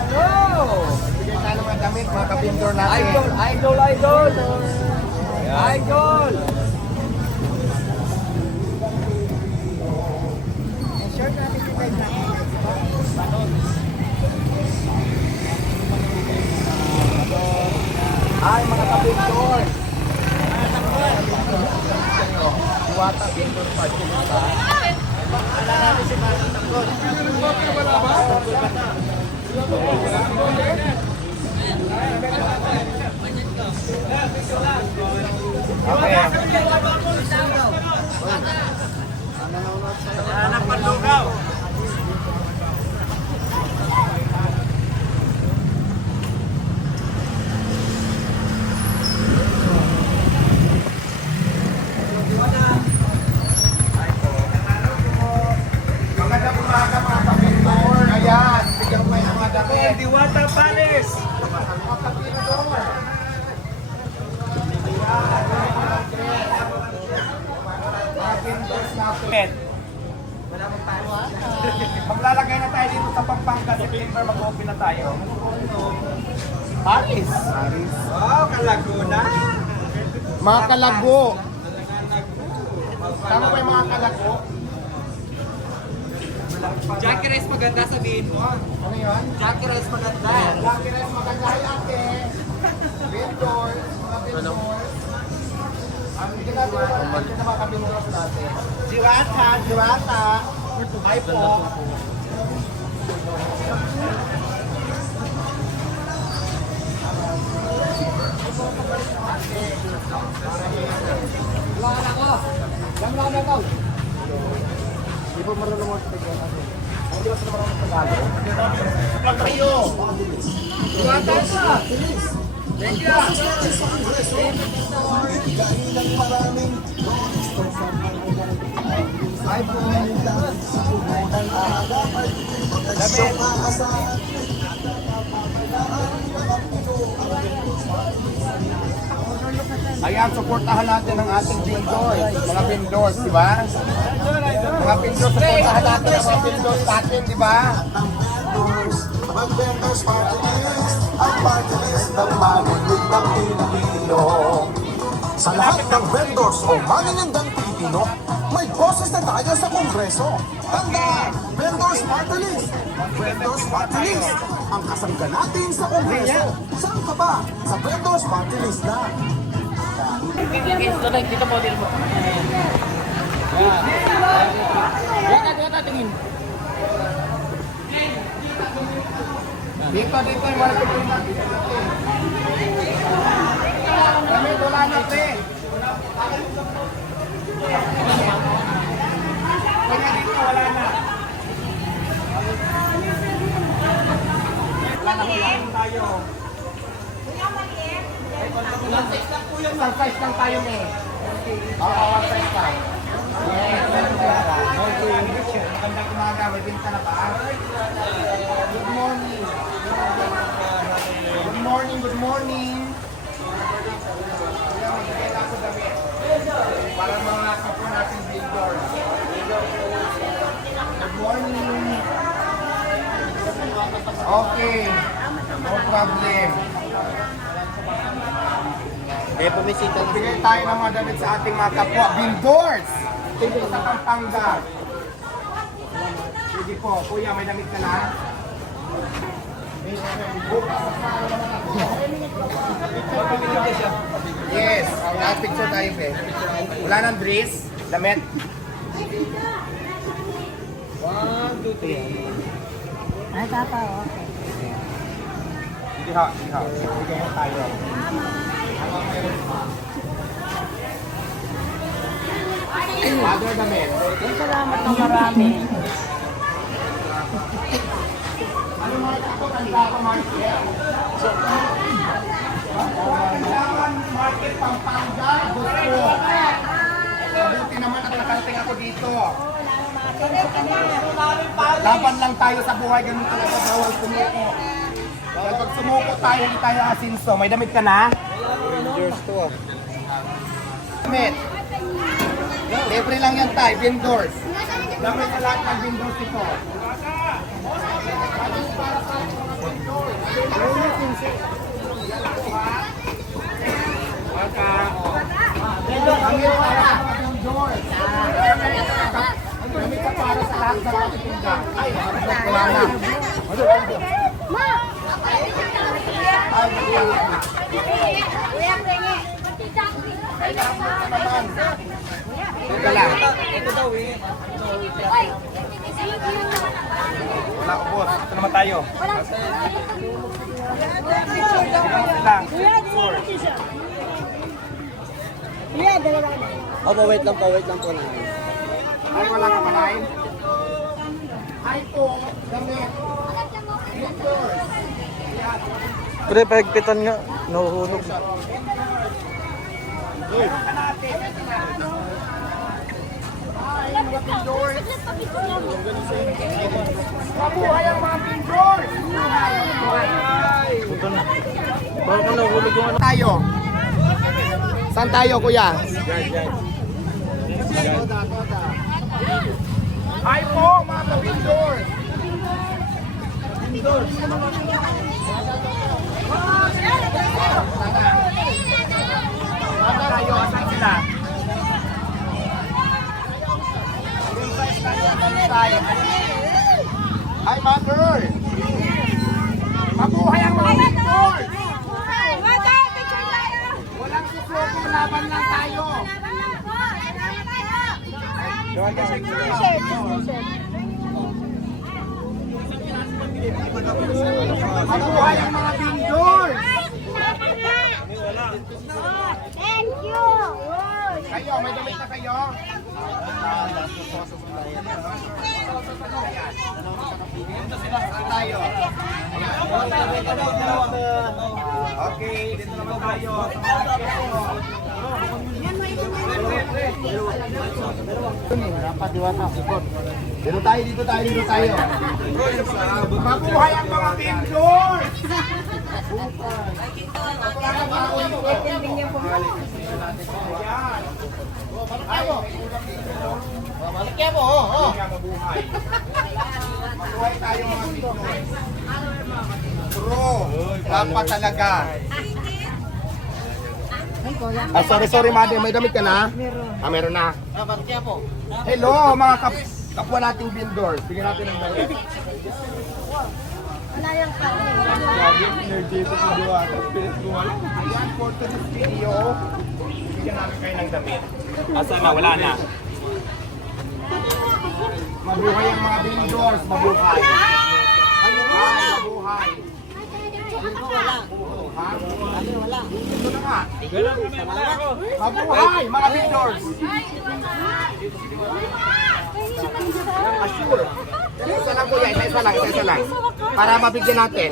Hello! Bigyan tayo ng mga damit, mga kapindor natin. Idol, idol, idol! Idol! Ay, mga kapindor. Diwata, pindor pa. Okay. Magandang umaga mga kapindor. Ayan, bigyan ko kayo ng mga damit. Diwata Palace! Mga kapindor. Mga pindors natin. Maglalagay na tayo dito sa Pampanga, September, mag-open na tayo. Paris. Paris. Wow, Kalaguna! Mga kalago. Tama ba yung mga kalago? Jackie Rice maganda sabihin mo. Ano yun? Jackie Rice maganda. Lucky Res, maganda ay ate. Vendors, mga vendors. Ang hindi natin na mga vendors natin. Diwata, Diwata. Hi po. Hi po! Ayan, supportahan natin ang ating vendors, mga vendors, di ba? Mga vendors, supportahan natin ang mga vendors natin, di ba? Mag-vendors party list Ang party list ng manulit ng Pilipino. Sa lahat ng vendors o maninindang Pilipino May boses na tayo sa Kongreso. Tandaan, vendors party list Vendors party list Ang kasangga natin sa Kongreso. Saan ka ba? Sa vendors party list na Dito tayo, dito po, dito po. Yan, dito tayo, tingin. Dito, dito, yung mga Kami, wala na, pre. Kaya dito, wala na. Wala na, wala tayo. One size lang po yun, one size tayo eh. Oo. Okay. Magandang umaga? Good morning. Good morning, good morning. Kaya magbigay na ako damit. Para mga kapwa natin vendor. Good morning. Okay. No problem. Eh, pumisita. Bigay tayo ng mga damit sa ating mga kapwa vendors. Dito sa Pampanga. Sige po, kuya, may damit ka na? Yes, na-picture tayo, be. Wala nang dress, damit. One, two, three. Ay, tapa, okay. Sige ha, sige ha. Bigay na tayo. Other damit. Salamat ng marami. market? Pampanga, gusto. Mabuti naman at nakarating ako dito. Laban lang tayo sa buhay, ganun talaga bawal sumuko. Dahil pag sumuko tayo, hindi tayo asinso. May damit ka na? Rangers to ah. Damit. Libre lang yan tayo, vendors. Damit sa lahat ng vendors ito. Damit para sa mga vendors. Damit ka para sa lahat ng mga tinda. Ay, wala. Teka lang. Wala ko, boss. Ito naman tayo. lang. Opo, wait lang po, wait lang po na. Ay, wala ka pa nai? Ay po, damit. Pre, pahigpitan nga. Nahuhulog. Mabuhay ang mga vendors! Baka nahuhulog yung ano. Tayo. Saan tayo, kuya? Ay po, mga vendors! Saan tayo? Saan sila? Ay, mother! Mabuhay ang mga vendors! Walang susuko, laban lang tayo! Mabuhay ang mga vendors! Thank you. Kayo, may damit na kayo? Tayo? Okay, dito naman tayo. Dito tayo, dito tayo, dito tayo. Mabuhay ang mga mga vendors. True. Dapat talaga. Ah, sorry, sorry, madam. May damit ka na? Meron. Ah, meron na. Hello, mga kap kapwa nating vendors. Bigyan natin ng damit. Energetic video at spiritual. Ayan, for today's video, bigyan namin kayo ng damit. Asa na, wala na. Mabuhay ang mga vendors, mabuhay. Mabuhay, mabuhay. Ha? Ito na nga. Mabuhay, mga vendors. Assure. Isa lang kuya, isa-isa lang, isa-isa lang. Para mabigyan natin.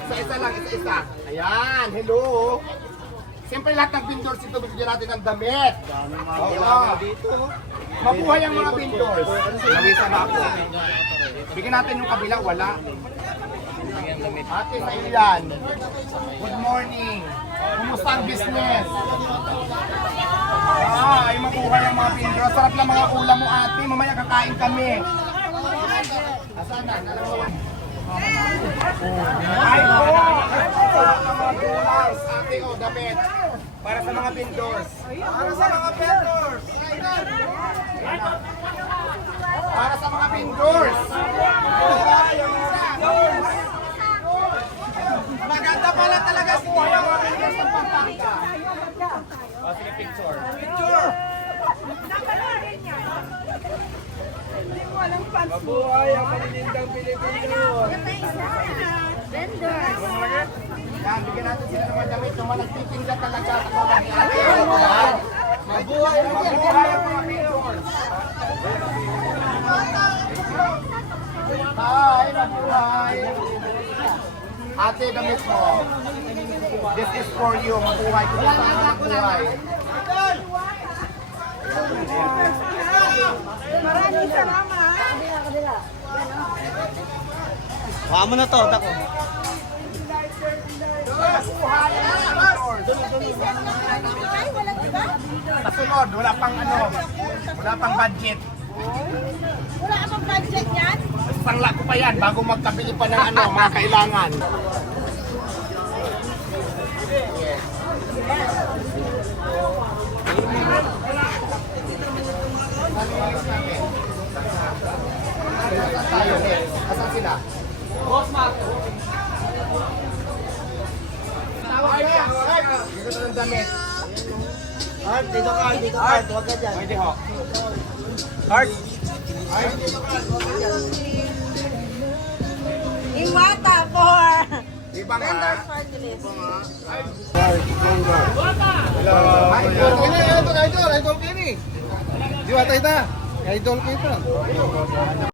Isa-isa lang, isa-isa. Ayan, hello. Siyempre lahat ng vendors ito bigyan natin ng damit. Oo. Mabuhay ang mga vendors. Nawisa na ako. Bigyan natin yung kabila, wala. Ate, sa iyo yan. Good morning. Kumusta ang business? Ah, ay mabuhay ang mga vendors. Sarap lang mga ulam mo ate. Mamaya kakain kami. Asan na? Ay po! Para sa mga vendors. Ate, oh, damit. Para sa mga vendors. Para sa mga vendors. Para sa mga vendors. Maganda pala talaga si Kuya mga vendors ng Pampanga. Oh, sige, picture. Picture! Mabuhay ang maninindang Pilipino. Yan, bigyan natin sila ng mga damit na nagtitinda talaga sa mga ate. Yan. Mabuhay, mabuhay ang mga vendors. Hi, mabuhay. Ate, damit mo. This is for you, mabuhay. Ang mabuhay? Maraming salamat. Baka mo na to, dako. Kasunod, wala pang ano, wala pang budget. Wala ka bang budget yan? Sangla ko pa yan bago magkabili pa ng ano, mga kailangan. Asan sila? Boss Mark. Tawag na yan. Dito na ng damit. Art, dito ka, dito ka. Huwag ka dyan. Pwede ho. Art. Iwata for Iba nga. vendors for this. Idol. Idol, idol, idol, idol, Kenny. Di ba tayo ta? Idol ko ito.